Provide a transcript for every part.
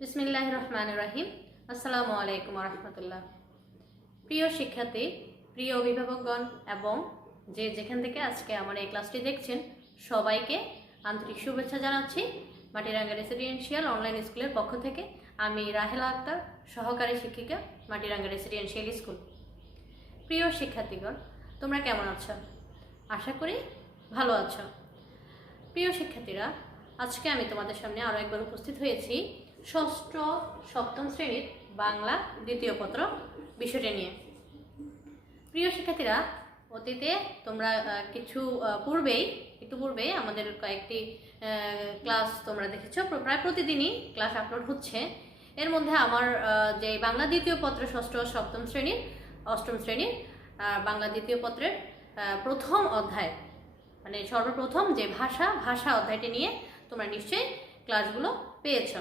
বিসমিল্লাহির রহমানির রহিম। আসসালামু আলাইকুম ওয়া রাহমাতুল্লাহ। প্রিয় শিক্ষার্থী, প্রিয় অভিভাবকগণ এবং যে যেখান থেকে আজকে আমার এই ক্লাসটি দেখছেন সবাইকে আন্তরিক শুভেচ্ছা জানাচ্ছি। মাটিরাঙ্গা রেসিডেন্সিয়াল অনলাইন স্কুলের পক্ষ থেকে আমি রাহেলা আক্তার, সহকারী শিক্ষিকা, মাটিরাঙ্গা রেসিডেন্সিয়াল স্কুল। প্রিয় শিক্ষার্থীগণ, তোমরা কেমন আছো? আশা করি ভালো আছো। প্রিয় শিক্ষার্থীরা, আজকে আমি তোমাদের সামনে আরও একবার উপস্থিত হয়েছি ষষ্ঠ সপ্তম শ্রেণীর বাংলা দ্বিতীয় পত্র বিষয়টি নিয়ে। প্রিয় শিক্ষার্থীরা, অতীতে তোমরা একটু পূর্বেই আমাদের কয়েকটি ক্লাস তোমরা দেখেছো। প্রায় প্রতিদিনই ক্লাস আপলোড হচ্ছে। এর মধ্যে আমার যে বাংলা দ্বিতীয় পত্র ষষ্ঠ সপ্তম শ্রেণীর অষ্টম শ্রেণীর বাংলা দ্বিতীয় পত্রের প্রথম অধ্যায়, মানে সর্বপ্রথম যে ভাষা অধ্যায়টি নিয়ে তোমরা নিশ্চয়ই ক্লাসগুলো পেয়েছ।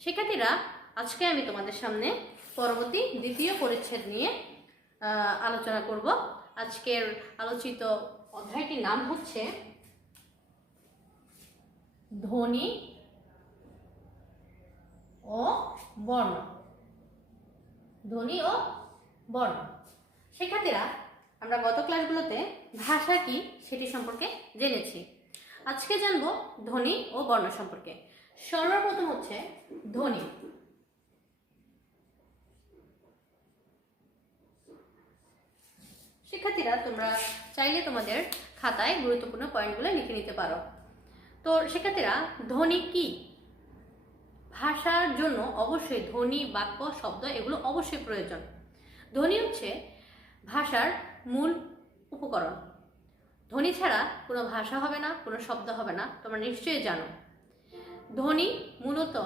শিক্ষার্থীরা, আজকে আমি তোমাদের সামনে পরবর্তী দ্বিতীয় পরিচ্ছেদ নিয়ে আলোচনা করব। আজকের আলোচিত অধ্যায়টির নাম হচ্ছে ধ্বনি ও বর্ণ। ধ্বনি ও বর্ণ। শিক্ষার্থীরা, আমরা গত ক্লাসগুলোতে ভাষা কি সেটি সম্পর্কে জেনেছি। আজকে জানবো ধ্বনি ও বর্ণ সম্পর্কে। সর্বপ্রথম হচ্ছে ধ্বনি। শিক্ষার্থীরা, তোমরা চাইলে তোমাদের খাতায় গুরুত্বপূর্ণ পয়েন্টগুলো লিখে নিতে পারো। তো শিক্ষার্থীরা, ধ্বনি কি? ভাষার জন্য অবশ্যই ধ্বনি, বাক্য, শব্দ এগুলো অবশ্যই প্রয়োজন। ধ্বনি হচ্ছে ভাষার মূল উপকরণ। ধ্বনি ছাড়া কোনো ভাষা হবে না, কোনো শব্দ হবে না, তোমরা নিশ্চয়ই জানো। ধ্বনি মূলত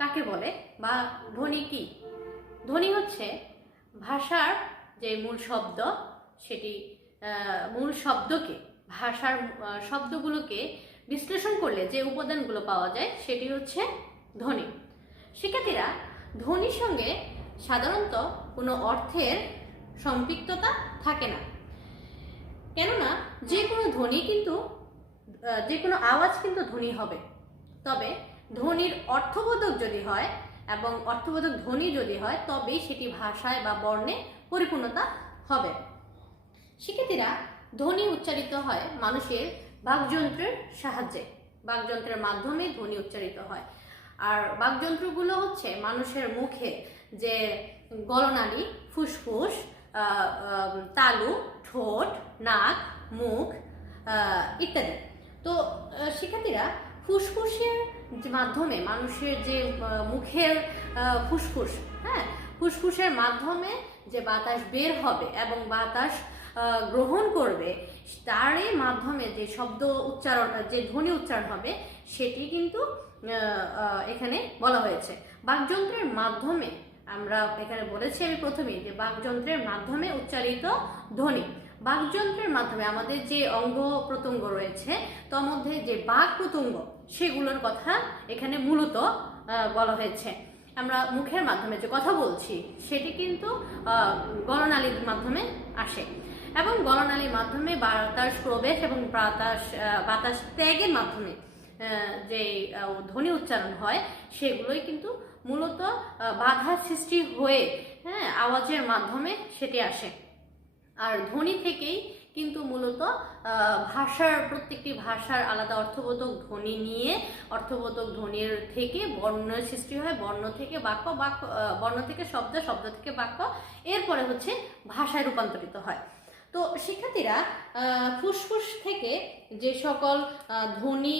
কাকে বলে বা ধ্বনি কি? ধ্বনি হচ্ছে ভাষার যে মূল শব্দ, সেটি মূল শব্দকে, ভাষার শব্দগুলোকে বিশ্লেষণ করলে যে উপাদানগুলো পাওয়া যায় সেটি হচ্ছে ধ্বনি। শিক্ষার্থীরা, ধ্বনির সঙ্গে সাধারণত কোনো অর্থের সম্পৃক্ততা থাকে না, কেননা যে কোনো ধ্বনি কিন্তু যে কোনো আওয়াজ কিন্তু ধ্বনি হবে। তবে ধ্বনির অর্থবোধক যদি হয় এবং অর্থবোধক ধ্বনি যদি হয় তবেই সেটি ভাষায় বা বর্ণে পরিপূর্ণতা হবে। শিক্ষার্থীরা, ধ্বনি উচ্চারিত হয় মানুষের বাকযন্ত্রের সাহায্যে। বাকযন্ত্রের মাধ্যমে ধ্বনি উচ্চারিত হয়। আর বাকযন্ত্রগুলো হচ্ছে মানুষের মুখে যে গলনালী, ফুসফুস, তালু, ঠোঁট, নাক, মুখ ইত্যাদি। তো শিক্ষার্থীরা, ফুসফুসের মাধ্যমে মানুষের যে মুখের ফুসফুস, ফুসফুসের মাধ্যমে যে বাতাস বের হবে এবং বাতাস গ্রহণ করবে, তারই মাধ্যমে যে শব্দ উচ্চারণ, যে ধ্বনি উচ্চারণ হবে সেটি কিন্তু এখানে বলা হয়েছে। বাকযন্ত্রের মাধ্যমে, আমরা এখানে বলেছি আমি প্রথমেই যে বাকযন্ত্রের মাধ্যমে উচ্চারিত ধ্বনি। বাকযন্ত্রের মাধ্যমে আমাদের যে অঙ্গ প্রত্যঙ্গ রয়েছে তার মধ্যে যে বাক প্রত্যঙ্গ সেগুলোর কথা এখানে মূলত বলা হয়েছে। আমরা মুখের মাধ্যমে যে কথা বলছি সেটি কিন্তু গলনালীর মাধ্যমে আসে এবং গলনালীর মাধ্যমে বাতাস প্রবেশ এবং বাতাস ত্যাগের মাধ্যমে যে ধ্বনি উচ্চারণ হয় সেগুলোই কিন্তু মূলত বাধা সৃষ্টি হয়ে আওয়াজের মাধ্যমে সেটি আসে। আর ধ্বনি থেকেই কিন্তু মূলত প্রত্যেকটি ভাষার আলাদা অর্থবোধক ধ্বনি নিয়ে অর্থবোধক ধ্বনির থেকে বর্ণ সৃষ্টি হয়, বর্ণ থেকে বাক্য, বর্ণ থেকে শব্দ, শব্দ থেকে বাক্য, এরপরে হচ্ছে ভাষায় রূপান্তরিত হয়। তো শিক্ষার্থীরা, ফুসফুস থেকে যে সকল ধ্বনি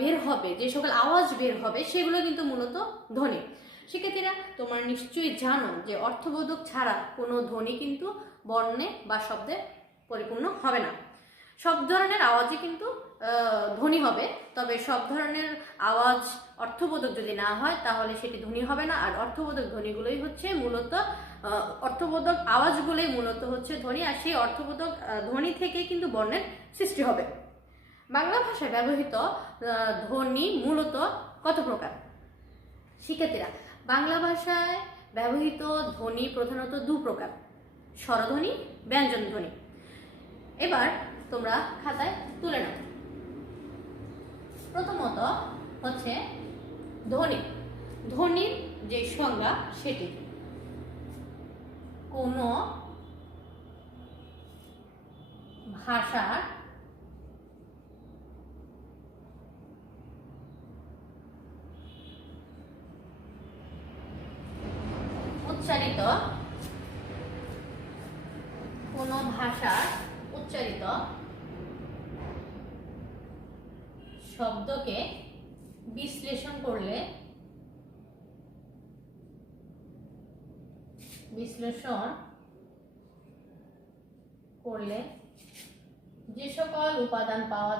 বের হবে, যে সকল আওয়াজ বের হবে সেগুলো কিন্তু মূলত ধ্বনি। শিক্ষার্থীরা, তোমরা নিশ্চয়ই জানো যে অর্থবোধক ছাড়া কোনো ধ্বনি কিন্তু বর্ণে বা শব্দে পরিপূর্ণ হবে না। সব ধরনের আওয়াজই কিন্তু ধ্বনি হবে, তবে সব ধরনের আওয়াজ অর্থবোধক যদি না হয় তাহলে সেটি ধ্বনি হবে না। আর অর্থবোধক ধ্বনিগুলোই হচ্ছে মূলত অর্থবোধক আওয়াজগুলোই মূলত হচ্ছে ধ্বনি, আর সেই অর্থবোধক ধ্বনি থেকে কিন্তু বর্ণের সৃষ্টি হবে। বাংলা ভাষায় ব্যবহৃত ধ্বনি মূলত কত প্রকার? শিক্ষার্থীরা, বাংলা ভাষায় ব্যবহৃত ধ্বনি প্রধানত দু প্রকার: স্বরধ্বনি, ব্যঞ্জন ধ্বনি। এবার তোমরা খাতায় তুলে নাও। প্রথমত হচ্ছে ধ্বনি। ধ্বনির যে সংজ্ঞা সেটি কোনো ভাষার উচ্চারিত কোনো ভাষার উচ্চারিত শব্দকে বিশ্লেষণ করলে যে সকল উপাদান পাওয়া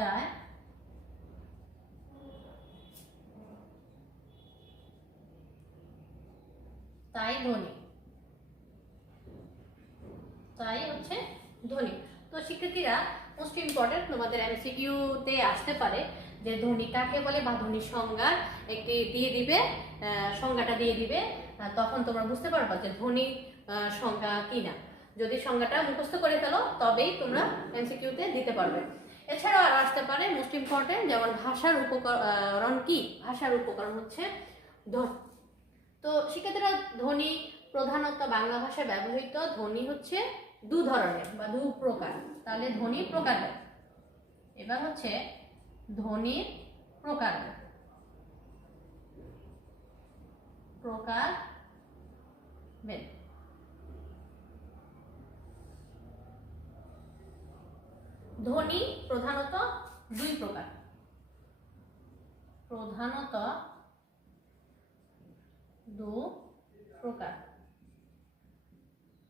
যায় তাই হচ্ছে ধ্বনি। তো শিক্ষার্থীরা, মোস্ট ইম্পর্টেন্ট, তোমাদের এমসিকিউ তে আসতে পারে যে ধ্বনি কাকে বলে বা ধ্বনির সংজ্ঞা একটি দিয়ে দিবে, সংজ্ঞাটা দিয়ে দিবে, তখন তোমরা বুঝতে পারবা যে ধ্বনির সংজ্ঞা কি না। যদি সংজ্ঞাটা মুখস্থ করে ফেলো তবেই তোমরা এমসিকিউ তে দিতে পারবে। এছাড়াও আর আসতে পারে মোস্ট ইম্পর্টেন্ট, যেমন ভাষার উপকরণ কি? ভাষার উপকরণ হচ্ছে ধ্বনি। তো শিক্ষার্থীরা, ধ্বনি প্রধানত বাংলা ভাষায় ব্যবহৃত ধ্বনি হচ্ছে দু ধরনের বা দু প্রকার। তাহলে ধ্বনি প্রকার। এবার হচ্ছে ধ্বনির প্রকারভেদ। ধ্বনি প্রধানত দুই প্রকার,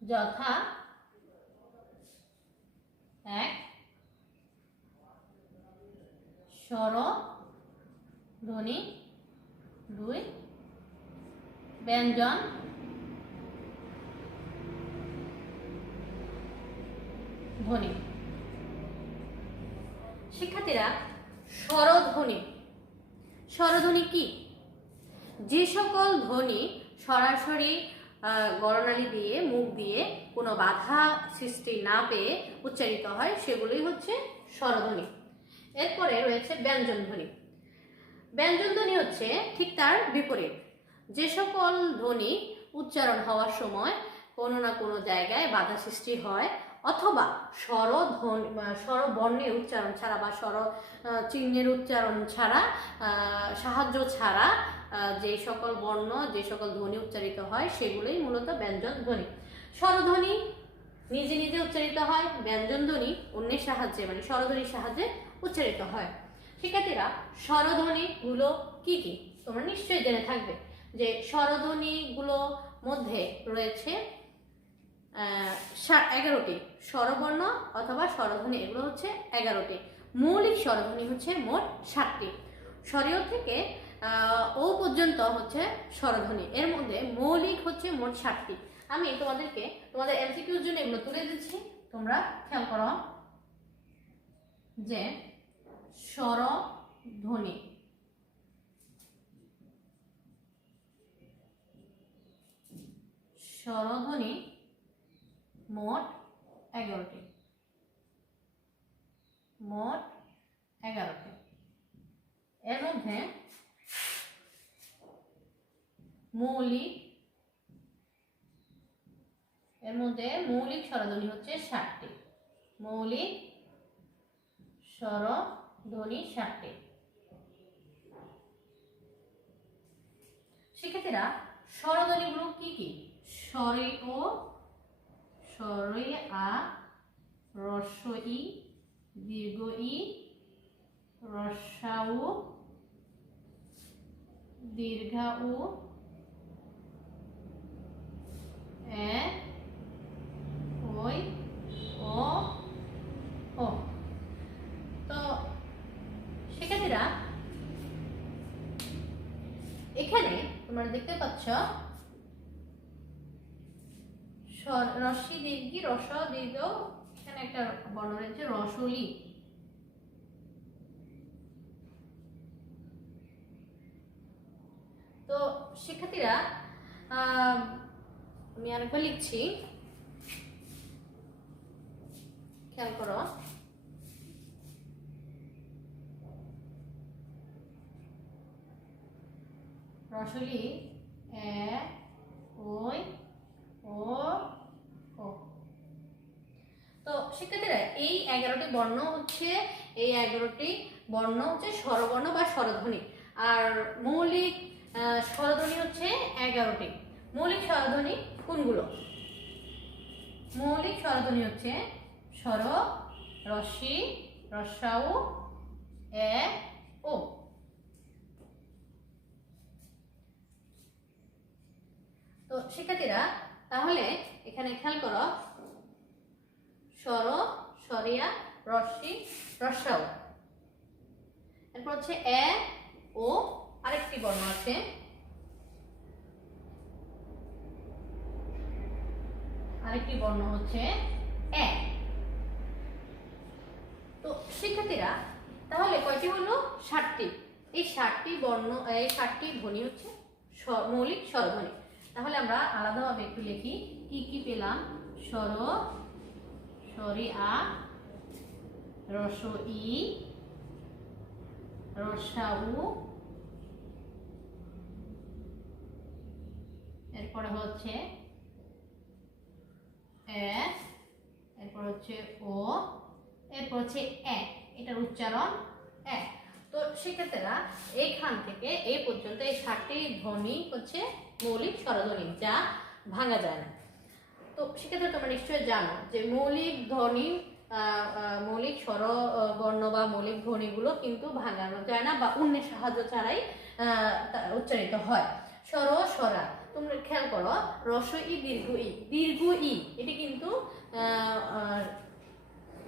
যথা এক, স্বরধ্বনি, দুই, ব্যঞ্জন ধ্বনি। শিক্ষার্থীরা, স্বরধ্বনি কি? যে সকল ধ্বনি সরাসরি গড়নালী দিয়ে, মুখ দিয়ে কোনো বাধা সৃষ্টি না পেয়ে উচ্চারিত হয় সেগুলোই হচ্ছে স্বরধ্বনি। এরপরে রয়েছে ব্যঞ্জন ধ্বনি। ব্যঞ্জন ধ্বনি হচ্ছে ঠিক তার বিপরীত। যে সকল ধ্বনি উচ্চারণ হওয়ার সময় কোনো না কোনো জায়গায় বাধা সৃষ্টি হয়, অথবা স্বরবর্ণের উচ্চারণ ছাড়া বা স্বর চিহ্নের উচ্চারণ ছাড়া, সাহায্য ছাড়া যে সকল বর্ণ, যে সকল ধ্বনি উচ্চারিত হয় সেগুলোই মূলত ব্যঞ্জন ধ্বনি। স্বরধ্বনি নিজে নিজে উচ্চারিত হয়, ব্যঞ্জন ধ্বনি অন্যের সাহায্যে মানে স্বরধ্বনির সাহায্যে উচ্চারিত হয়। শিক্ষার্থীরা, স্বরধ্বনিগুলো কি কি তোমরা নিশ্চয়ই জেনে থাকবে যে স্বরধ্বনিগুলো মধ্যে রয়েছে 11টি স্বরবর্ণ অথবা স্বরধ্বনি, এগুলো হচ্ছে 11টি। মৌলিক স্বরধ্বনি হচ্ছে মোট 7টি। স্বরীয় থেকে ও পর্যন্ত হচ্ছে স্বরধ্বনি, এর মধ্যে মৌলিক হচ্ছে মোট 7টি। আমি তোমাদেরকে তোমাদের এমসিকিউর জন্য এগুলো তুলে দিচ্ছি, তোমরা খেয়াল করো যে স্বরধ্বনি মোট 11টি। এর মধ্যে মৌলিক স্বরধ্বনি হচ্ছে 7টি। মৌলিক স্বরধ্বনি 7টি। শিক্ষার্থীরা, স্বরধ্বনিগুলো কি কি? স্বরীয়, স্বরী আ, হ্রস্ব ই, দীর্ঘ ই, হ্রস্ব উ, দীর্ঘা উ, এ, ওই, ও, ও। তো শিক্ষার্থীরা, এখানে তোমরা দেখতে পাচ্ছ রস্বী দীর্ঘী, রস দীর্ঘ, এখানে একটা বর্ণ রয়েছে রসলি। তো শিক্ষার্থীরা, আমি আরেকবার লিখছি খেয়াল করো, রসলি এ ওই ও ও। তো শিক্ষার্থীরা এই 11টি বর্ণ হচ্ছে স্বরবর্ণ বা স্বরধ্বনি। আর মৌলিক স্বরধ্বনি হচ্ছে 11টি। মৌলিক স্বরধ্বনি কোনগুলো? মৌলিক স্বরধ্বনি হচ্ছে স্বর, রস্বই, রস্বাউ, এ, ও। তো শিক্ষার্থীরা তাহলে এখানে খেয়াল করো, স্বর, স্বরিয়া, রস্বই, রস্বাউ। এরপর হচ্ছে এ, ও, আরেকটি বর্ণ আছে হচ্ছে এ। তো শিক্ষার্থীরা তাহলে কয়টি হলো? 7টি। এই 7টি বর্ণ, এই 7টি ধ্বনি হচ্ছে মৌলিক স্বরধ্বনি। তাহলে আমরা আলাদাভাবে একটু লিখি কি কি পেলাম। স্বর, স্বরিয়া, রস্বই, রস্বাউ, এরপরে হচ্ছে এ, এরপর হচ্ছে ও, এরপর হচ্ছে এ। এটার উচ্চারণ এ। তো শিক্ষার্থীরা এইখান থেকে এই পর্যন্ত এই 7টি ধ্বনি হচ্ছে মৌলিক স্বরধ্বনি, যা ভাঙা যায় না। তো শিক্ষার্থীরা তোমরা নিশ্চয়ই জানো যে মৌলিক ধ্বনি, মৌলিক স্বর বর্ণ বা মৌলিক ধ্বনিগুলো কিন্তু ভাঙানো যায় না বা অন্যের সাহায্য ছাড়াই উচ্চারিত হয়। স্বর, স্বরা, তোমরা খেয়াল করো, রস্বই, দীর্ঘ ই, এটি কিন্তু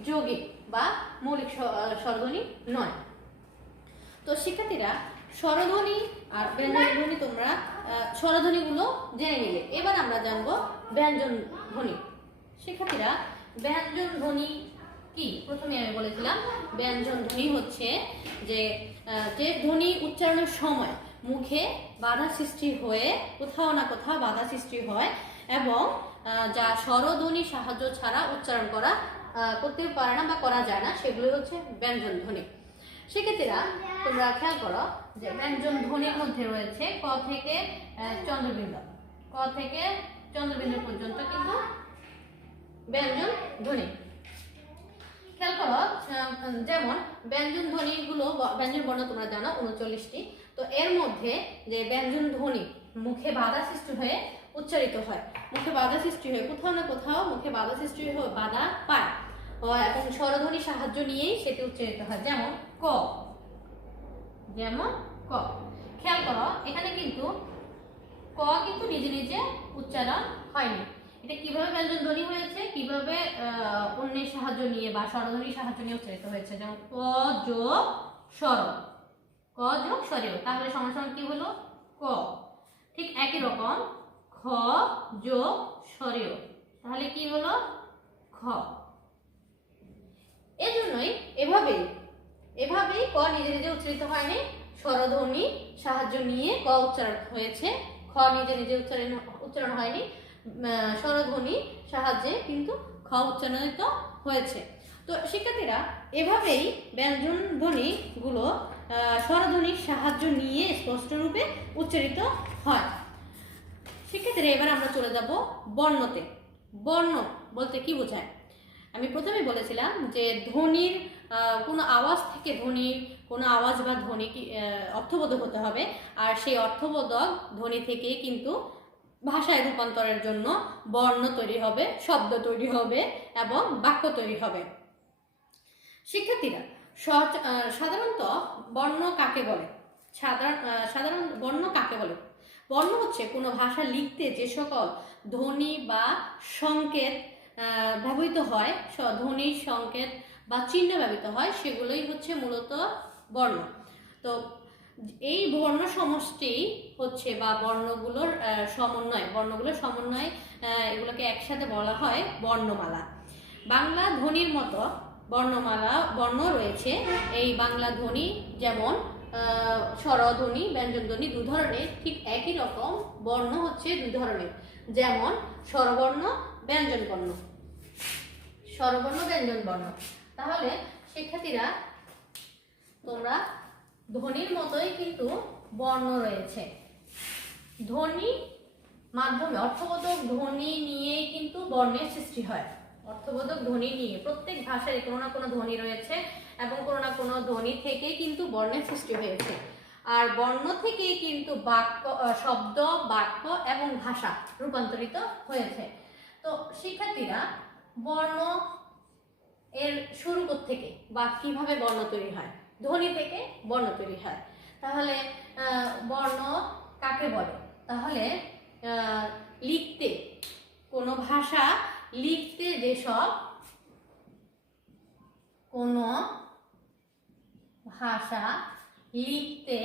যৌগিক বা মৌলিক স্বরধ্বনি নয়। তো শিক্ষার্থীরা স্বরধ্বনি আর ব্যঞ্জনধ্বনি তোমরা স্বরধ্বনিগুলো জেনে নিলে। এবার আমরা জানবো ব্যঞ্জন ধ্বনি। শিক্ষার্থীরা ব্যঞ্জন ধ্বনি কি? প্রথমে আমি বলেছিলাম ব্যঞ্জন ধ্বনি হচ্ছে যে ধ্বনি উচ্চারণের সময় মুখে বাধা সৃষ্টি হয়ে কোথাও না কোথাও বাধা সৃষ্টি হয় এবং যা স্বরধ্বনি সাহায্য ছাড়া উচ্চারণ করতে পারে না বা করা যায় না, সেগুলো হচ্ছে ব্যঞ্জন ধ্বনি। শিক্ষার্থীরা তোমরা খেয়াল করো যে ব্যঞ্জন ধ্বনির মধ্যে রয়েছে ক থেকে চন্দ্রবিন্দু, ক থেকে চন্দ্রবিন্দু পর্যন্ত কিন্তু ব্যঞ্জন ধ্বনি। খেয়াল করো, যেমন ব্যঞ্জন ধ্বনিগুলো, ব্যঞ্জন বর্ণ তোমরা জানো 39টি। তো এর মধ্যে যে ব্যঞ্জন ধ্বনি মুখে বাধা সৃষ্টি হয়ে উচ্চারিত হয়, মুখে বাধা সৃষ্টি হয়ে কোথাও না কোথাও মুখে বাধা সৃষ্টি হয়ে বাধা পায় এবং স্বরধ্বনি সাহায্য নিয়েই সেটি উচ্চারিত হয়। যেমন ক, যেমন ক। খেয়াল করো এখানে কিন্তু ক কিন্তু নিজে নিজে উচ্চারণ হয়নি। এটা কিভাবে ব্যঞ্জন ধ্বনি হয়েছে, কিভাবে অন্যের সাহায্য নিয়ে বা স্বরধ্বনির সাহায্য নিয়ে উচ্চারিত হয়েছে। যেমন ক যোগ স্বর, ক যোগ স্বরেও, তাহলে সমান সমান কি হলো? ক। ঠিক একই রকম খ যোগ স্বরেও, তাহলে কি হলো? খ। এজন্যই এভাবেই ক নিজে নিজে উচ্চারিত হয়নি, স্বরধ্বনি সাহায্য নিয়ে ক উচ্চারণ হয়েছে। খ নিজে নিজে উচ্চারণ হয়নি, স্বরধ্বনি সাহায্যে কিন্তু খ উচ্চারিত হয়েছে। তো শিক্ষার্থীরা এভাবেই ব্যঞ্জন ধ্বনিগুলো স্বরধ্বনির সাহায্য নিয়ে স্পষ্ট রূপে উচ্চারিত হয়। শিক্ষার্থীরা এবার আমরা চলে যাব বর্ণতে। বর্ণ বলতে কি বোঝায়? আমি প্রথমে বলেছিলাম যে ধ্বনির কোনো আওয়াজ থেকে কোনো আওয়াজ বা ধ্বনি অর্থবোধক হতে হবে, আর সেই অর্থবোধক ধ্বনি থেকে কিন্তু ভাষায় রূপান্তরের জন্য বর্ণ তৈরি হবে, শব্দ তৈরি হবে এবং বাক্য তৈরি হবে। শিক্ষার্থীরা সাধারণত বর্ণ কাকে বলে? সাধারণ বর্ণ কাকে বলে? বর্ণ হচ্ছে কোনো ভাষা লিখতে যে সকল ধ্বনি বা সংকেত ব্যবহৃত হয়, ধ্বনির সংকেত বা চিহ্ন ব্যবহৃত হয়, সেগুলোই হচ্ছে মূলত বর্ণ। তো এই বর্ণ সমষ্টি হচ্ছে বা বর্ণগুলোর সমন্বয়, এগুলোকে একসাথে বলা হয় বর্ণমালা। বাংলা ধ্বনির মতো বর্ণ রয়েছে। এই বাংলা ধ্বনি যেমন স্বরধ্বনি, ব্যঞ্জনধ্বনি 2 ধরনের, ঠিক একই রকম বর্ণ হচ্ছে 2 ধরনের, যেমন স্বরবর্ণ, ব্যঞ্জনবর্ণ। স্বরবর্ণ ব্যঞ্জন বর্ণ। তাহলে শিক্ষার্থীরা তোমরা ধ্বনির মতোই কিন্তু বর্ণ রয়েছে। ধ্বনি মাধ্যমে অর্থবোধক ধ্বনি নিয়ে কিন্তু বর্ণের সৃষ্টি হয়। অর্থবোধক ধ্বনি নিয়ে প্রত্যেক ভাষায় কোনো না কোনো ধ্বনি রয়েছে এবং কোনো না কোনো ধ্বনি থেকে কিন্তু বর্ণের সৃষ্টি হয়েছে। আর বর্ণ থেকেই কিন্তু বাক্য, শব্দ, বাক্য এবং ভাষা রূপান্তরিত হয়েছে। তো শিক্ষার্থীরা বর্ণ এর শুরু থেকে বা কিভাবে বর্ণ তৈরি হয়? ধ্বনি থেকে বর্ণ তৈরি হয়। তাহলে বর্ণ কাকে বলে? তাহলে লিখতে, কোনো ভাষা লিখতে যেসব, কোনো ভাষা লিখতে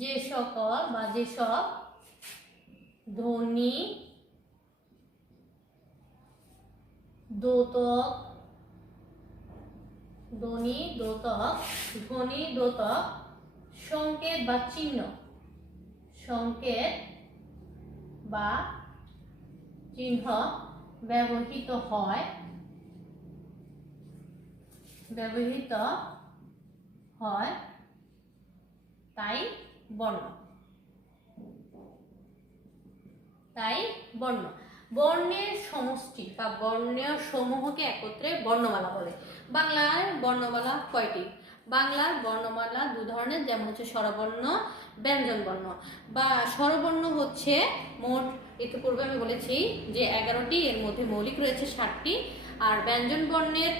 যে সকল বা যেসব ধ্বনি, দ্যোতক, সংকেত বা চিহ্ন, ব্যবহৃত হয় তাই বর্ণ। বর্ণের সমষ্টি বা বর্ণীয় সমূহকে একত্রে বর্ণমালা বলে। বাংলার বর্ণমালা কয়টি? বাংলার বর্ণমালা দু ধরনের, যেমন হচ্ছে স্বরবর্ণ, ব্যঞ্জন বর্ণ। বা স্বরবর্ণ হচ্ছে মোট, ইতিপূর্বে আমি বলেছি যে 11টি, এর মধ্যে মৌলিক রয়েছে 7টি, আর ব্যঞ্জন বর্ণের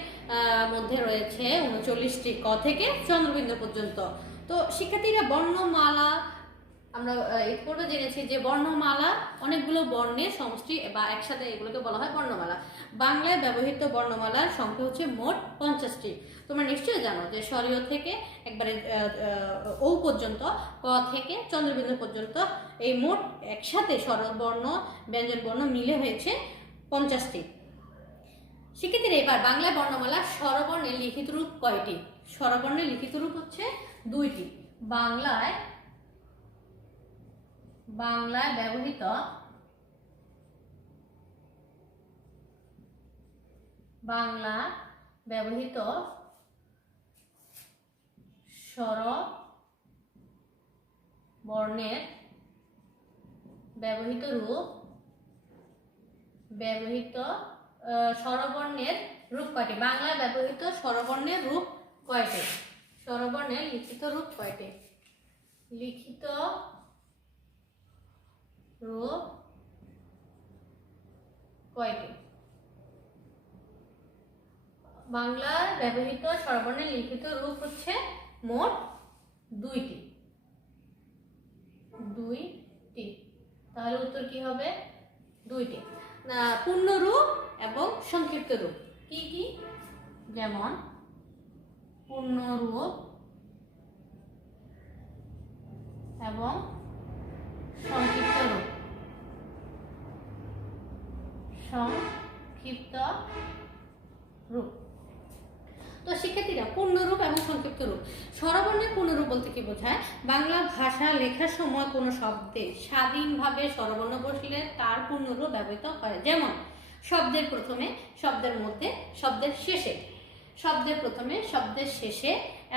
মধ্যে রয়েছে 39টি, ক থেকে চন্দ্রবিন্দু পর্যন্ত। তো শিক্ষার্থীরা বর্ণমালা আমরা ইতিপূর্বে জেনেছি যে বর্ণমালা অনেকগুলো বর্ণের সমষ্টি বা একসাথে, এগুলোকে বলা হয় বর্ণমালা। বাংলায় ব্যবহৃত বর্ণমালার সংখ্যা হচ্ছে মোট 50টি। তোমরা নিশ্চয়ই জানো যে স্বরীয় থেকে একবারে ও পর্যন্ত, ক থেকে চন্দ্রবিন্দু পর্যন্ত, এই মোট একসাথে স্বরবর্ণ ব্যঞ্জন বর্ণ মিলে হয়েছে 50টি। শিক্ষার্থীরা এবার বাংলা বর্ণমালা স্বরবর্ণের লিখিত রূপ কয়টি? স্বরবর্ণের লিখিত রূপ হচ্ছে 2টি। বাংলায় ব্যবহৃত স্বরবর্ণের স্বরবর্ণের রূপ কয়টি? বাংলায় ব্যবহৃত স্বরবর্ণের রূপ কয়টি? স্বরবর্ণের লিখিত রূপ কয়টি? লিখিত রূপ কয়টি? বাংলার ব্যবহৃত স্বরবর্ণের লিখিত রূপ হচ্ছে মোট 2টি। তাহলে উত্তর কি হবে? 2টি। পূর্ণ রূপ এবং সংক্ষিপ্ত রূপ কি কি? যেমন পূর্ণ রূপ এবং সংক্ষিপ্ত রূপ। তো শিক্ষার্থীরা পূর্ণরূপ এবং সংক্ষিপ্ত রূপ, স্বরবর্ণের পূর্ণরূপ বলতে কি বোঝায়? বাংলা ভাষা লেখার সময় কোনো শব্দে স্বাধীনভাবে স্বরবর্ণ বসলে তার পূর্ণরূপ ব্যবহৃত হয়। যেমন শব্দের প্রথমে, শব্দের মধ্যে, শব্দের শেষে, শব্দের প্রথমে, শব্দের শেষে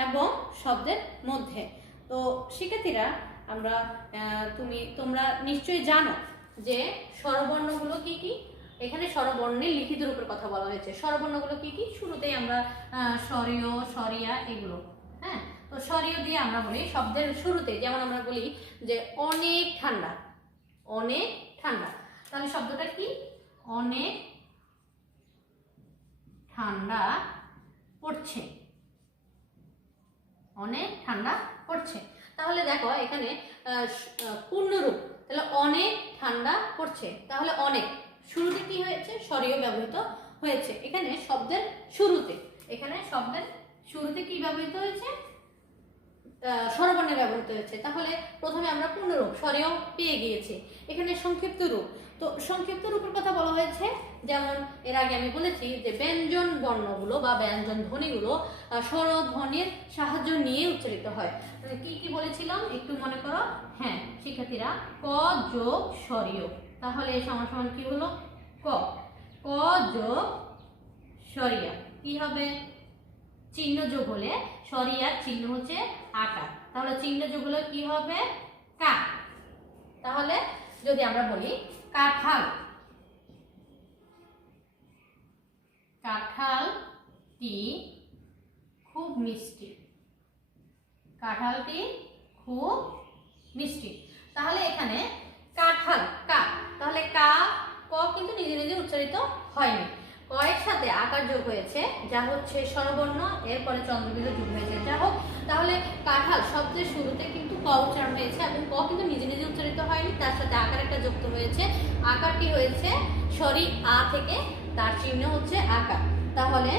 এবং শব্দের মধ্যে। তো শিক্ষার্থীরা তোমরা নিশ্চয়ই জানো যে স্বরবর্ণগুলো কি কি। এখানে স্বরবর্ণের লিখিত রূপের কথা বলা হয়েছে। স্বরবর্ণগুলো কি কি? শুরুতেই আমরা স্বরীয়, স্বরিয়া এগুলো, হ্যাঁ। তো স্বরীয় দিয়ে আমরা বলি শব্দের শুরুতে, যেমন আমরা বলি যে অনেক ঠান্ডা, অনেক ঠান্ডা। তাহলে শব্দটা কি? অনেক ঠান্ডা পড়ছে, অনেক ঠান্ডা পড়ছে। তাহলে দেখো এখানে পূর্ণরূপ, তাহলে অনেক ঠান্ডা পড়ছে। তাহলে অনেক শুরুতে কি হয়েছে? স্বরীয় ব্যবহৃত হয়েছে। এখানে শব্দের শুরুতে কি ব্যবহৃত হয়েছে? স্বরবর্ণে ব্যবহৃত হয়েছে। তাহলে প্রথমে আমরা পূর্ণরূপ স্বরীয় পেয়ে গিয়েছি। এখানে সংক্ষিপ্ত রূপ, তো সংক্ষিপ্ত রূপের কথা বলা হয়েছে। যেমন এর আগে আমি বলেছি যে ব্যঞ্জন বর্ণগুলো বা ব্যঞ্জন ধ্বনিগুলো স্বরধ্বনির সাহায্য নিয়ে উচ্চারিত হয়। কি কি বলেছিলাম একটু মনে করো? হ্যাঁ শিক্ষার্থীরা, ক যোগ স্বরীয়, তাহলে সমান সমান কি হলো? ক যোগ সরিয়া কি হবে? চিহ্ন যোগ হলে সরিয়ার চিহ্ন হচ্ছে আকার, তাহলে চিহ্ন যোগ হলে কি হবে? কা। তাহলে যদি আমরা বলি কাঁঠাল, কাঁঠালটি খুব মিষ্টি, কাঁঠালটি খুব মিষ্টি। তাহলে এখানে কাঁঠাল কা, তাহলে কা ক কিন্তু নিজে নিজে উচ্চারিত হয়নি, ক এর সাথে আকার যোগ হয়েছে যা হচ্ছে স্বরবর্ণ, এরপরে চন্দ্রবিন্দু যোগ হয়েছে। যা হোক, তাহলে কাঁঠাল শব্দের শুরুতে কিন্তু ক উচ্চারণ হয়েছে এবং ক কিন্তু নিজে নিজে উচ্চারিত হয়নি, তার সাথে আকার একটা যুক্ত হয়েছে। আকারটি হয়েছে সরি আ থেকে, তার চিহ্ন হচ্ছে আকার। তাহলে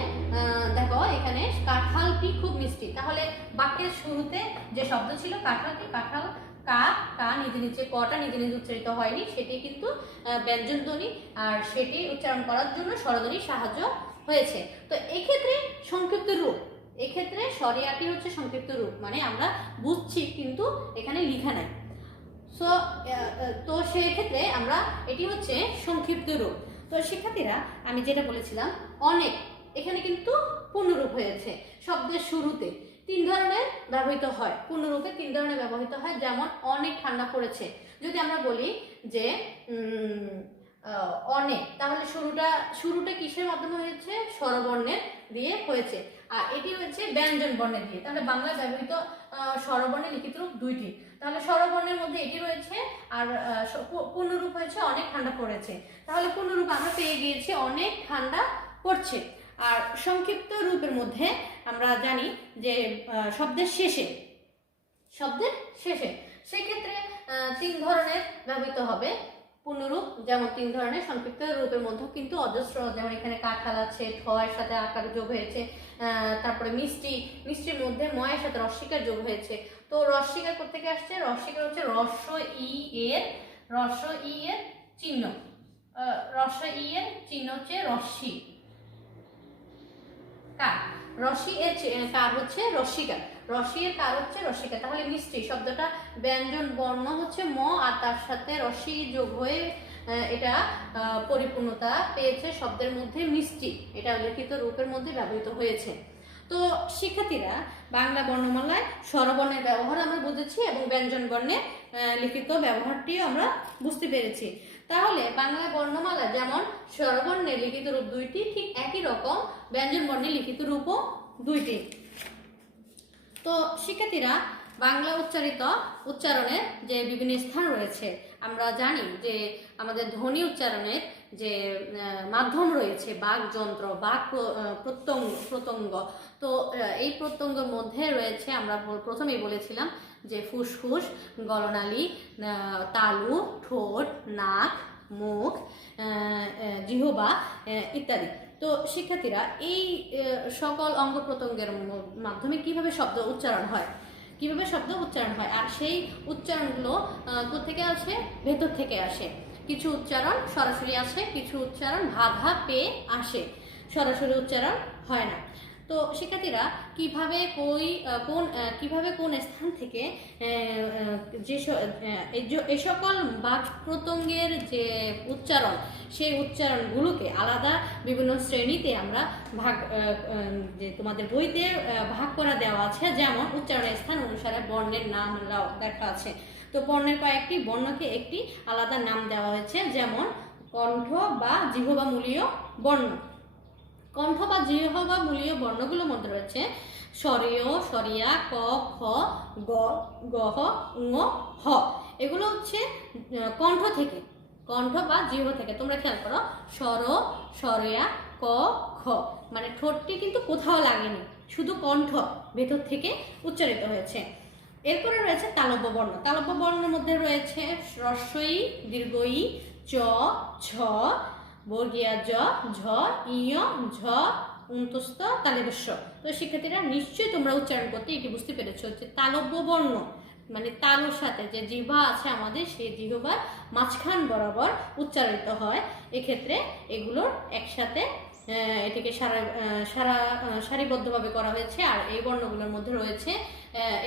দেখো এখানে কাঁঠালটি খুব মিষ্টি, তাহলে বাক্যের শুরুতে যে শব্দ ছিল কাঁঠালটি, কাঁঠাল কা, কা নিজে নিচে কটা নিজে নিজে উচ্চারিত হয়নি, সেটি কিন্তু ব্যঞ্জন ধ্বনি, আর সেটি উচ্চারণ করার জন্য স্বরধ্বনির সাহায্য হয়েছে। তো এক্ষেত্রে সংক্ষিপ্ত রূপ, এক্ষেত্রে সরিয়াটি হচ্ছে সংক্ষিপ্ত রূপ, মানে আমরা বুঝছি কিন্তু এখানে লিখা নাই। সো তো সেই ক্ষেত্রে আমরা এটি হচ্ছে সংক্ষিপ্ত রূপ। তো শিক্ষার্থীরা আমি যেটা বলেছিলাম অনেক, এখানে কিন্তু পূর্ণরূপ হয়েছে। শব্দের শুরুতে তিন ধরনের ব্যবহৃত হয়, পূর্ণরূপে তিন ধরনের ব্যবহৃত হয়, যেমন অনেক ঠান্ডা পড়েছে। যদি আমরা বলি যে অনেক, তাহলে শুরুটা কিসের মাধ্যমে হয়েছে? স্বরবর্ণের দিয়ে হয়েছে, আর এটি হচ্ছে ব্যঞ্জন বর্ণের দিয়ে। তাহলে বাংলায় ব্যবহৃত স্বরবর্ণের লিখিত রূপ দুইটি, তাহলে স্বরবর্ণের মধ্যে এটি রয়েছে, আর পূর্ণরূপ হয়েছে অনেক ঠান্ডা পড়েছে। তাহলে পূর্ণরূপ আমরা পেয়ে গিয়েছি অনেক ঠান্ডা পড়ছে। আর সংক্ষিপ্ত রূপের মধ্যে আমরা জানি যে শব্দের শেষে সেক্ষেত্রে তিন ধরনের ব্যবহৃত হবে পূর্ণরূপ, যেমন তিন ধরনের। সংক্ষিপ্ত রূপের মধ্যে কিন্তু অজস্র, যেমন এখানে কাঁঠাল আছে, ঠ এর সাথে আকার যোগ হয়েছে, তারপরে মিষ্টির মধ্যে ম এর সাথে রস্বইকার যোগ হয়েছে। তো রস্বইকার কোত্থেকে আসছে? রস্বইকার হচ্ছে রস্ব ই এর চিহ্ন, রস্ব ই এর চিহ্ন হচ্ছে রস্বি কার, রস্বি এর কার হচ্ছে রস্বইকার, রস্বি এর কার হচ্ছে রস্বইকার। তাহলে মিষ্টি শব্দটা ব্যঞ্জন বর্ণ হচ্ছে ম, আর তার সাথে রস্বই যোগ হয়ে এটা পরিপূর্ণতা পেয়েছে শব্দের মধ্যে মিষ্টি, এটা লিখিত রূপের মধ্যে ব্যবহৃত হয়েছে। তো শিক্ষার্থীরা বাংলা বর্ণমালায় স্বরবর্ণের ব্যবহার আমরা বুঝেছি এবং ব্যঞ্জন বর্ণের লিখিত ব্যবহারটিও আমরা বুঝতে পেরেছি। তাহলে বাংলা বর্ণমালা যেমন স্বরবর্ণের লিখিত রূপ দুইটি, ঠিক একই রকম ব্যঞ্জন বর্ণের লিখিত রূপও দুইটি। তো শিক্ষার্থীরা বাংলা উচ্চারণের যে বিভিন্ন স্থান রয়েছে, আমরা জানি যে আমাদের ধ্বনি উচ্চারণের যে মাধ্যম রয়েছে বাকযন্ত্র, বাক প্রত্যঙ্গ। তো এই প্রত্যঙ্গের মধ্যে রয়েছে, আমরা প্রথমেই বলেছিলাম যে ফুসফুস, গলনালী, তালু, ঠোঁট, নাক, মুখ, জিহ্বা ইত্যাদি। তো শিক্ষার্থীরা এই সকল অঙ্গ প্রত্যঙ্গের মাধ্যমে কিভাবে শব্দ উচ্চারণ হয়, আর সেই উচ্চারণগুলো কোথেকে আসে? ভেতর থেকে আসে। কিছু উচ্চারণ সরাসরি আসে, কিছু উচ্চারণ বাধা পেয়ে আসে, সরাসরি উচ্চারণ হয় না। তো শিক্ষার্থীরা কিভাবে কোন স্থান থেকে এই সকল বাক প্রত্যঙ্গের যে উচ্চারণ, সেই উচ্চারণগুলোকে আলাদা বিভিন্ন শ্রেণীতে আমরা যে তোমাদের বইতে ভাগ করা দেওয়া আছে, যেমন উচ্চারণের স্থান অনুসারে বর্ণের নাম দেখা আছে। তো বর্ণের কয়েকটি বর্ণকে একটি আলাদা নাম দেওয়া হয়েছে, যেমন কণ্ঠ বা জিহ্বামূলীয় বর্ণ। কণ্ঠ বা জিহ্বামূলীয় বর্ণগুলোর মধ্যে রয়েছে স্বরীয়, সরিয়া, ক, খ, গ, গহ, ঙ, হ। এগুলো হচ্ছে কণ্ঠ বা জিহ্বা থেকে। তোমরা খেয়াল করো, স্বর, সরিয়া, ক, খ, মানে ঠোঁটটি কিন্তু কোথাও লাগেনি, শুধু কণ্ঠ ভেতর থেকে উচ্চারিত হয়েছে। এরপরে রয়েছে তালব্য বর্ণ। তালব্য বর্ণের মধ্যে রয়েছে হ্রস্বই, দীর্ঘই, চ, ছ, বর্গীয়া জ, ঝ, ইয়, ঝ, অন্তস্থ তালব্য। তো শিক্ষার্থীরা নিশ্চয়ই তোমরা উচ্চারণ করতে এটি বুঝতে পেরেছো যে তালব্য বর্ণ মানে তালুর সাথে যে জিহ্বা আছে আমাদের, সেই জিহ্বার মাঝখান বরাবর উচ্চারিত হয়। এক্ষেত্রে এগুলোর একসাথে এটিকে সারিবদ্ধভাবে করা হয়েছে। আর এই বর্ণগুলোর মধ্যে রয়েছে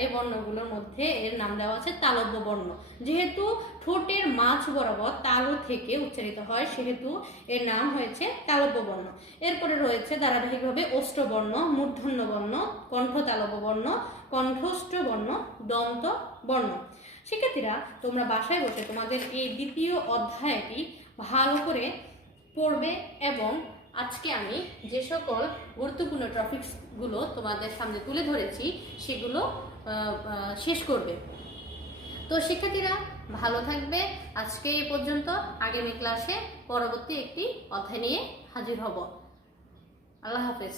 এই বর্ণগুলোর মধ্যে এর নাম দেওয়া আছে তালব্য বর্ণ। যেহেতু ঠোঁটের মাঝ বরাবর তালু থেকে উচ্চারিত হয় সেহেতু এর নাম হয়েছে তালব্য বর্ণ। এরপরে রয়েছে ধারাবাহিকভাবে ওষ্ঠবর্ণ, মূর্ধন্য বর্ণ, কণ্ঠ তালব্য বর্ণ, কণ্ঠস্থ বর্ণ, দন্ত বর্ণ। শিক্ষার্থীরা, তোমরা বাসায় বসে তোমাদের এই দ্বিতীয় অধ্যায়টি ভালো করে পড়বে এবং আজকে আমি যে সকল গুরুত্বপূর্ণ টপিকসগুলো তোমাদের সামনে তুলে ধরেছি সেগুলো শেষ করবে। তো শিক্ষার্থীরা ভালো থাকবে। আজকে এই পর্যন্ত। আগামী ক্লাসে পরবর্তী একটি অধ্যায় নিয়ে হাজির হব। আল্লাহ হাফেজ।